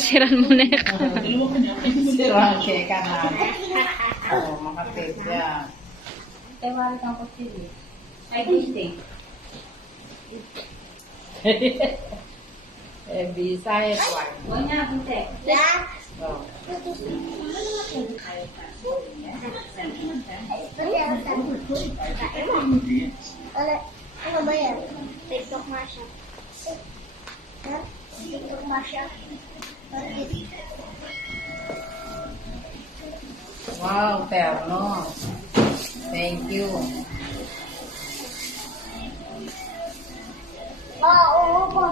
Siran mo na ka. Siran ka na. Oo, makapit yan. Tewala kang kutsili. Ay, gusto. Bisaya ko. Huwag niya, gusto. Oo. Ano ba yan? TikTok Masha. TikTok Masha. Wow, terno. Thank you. Oo po.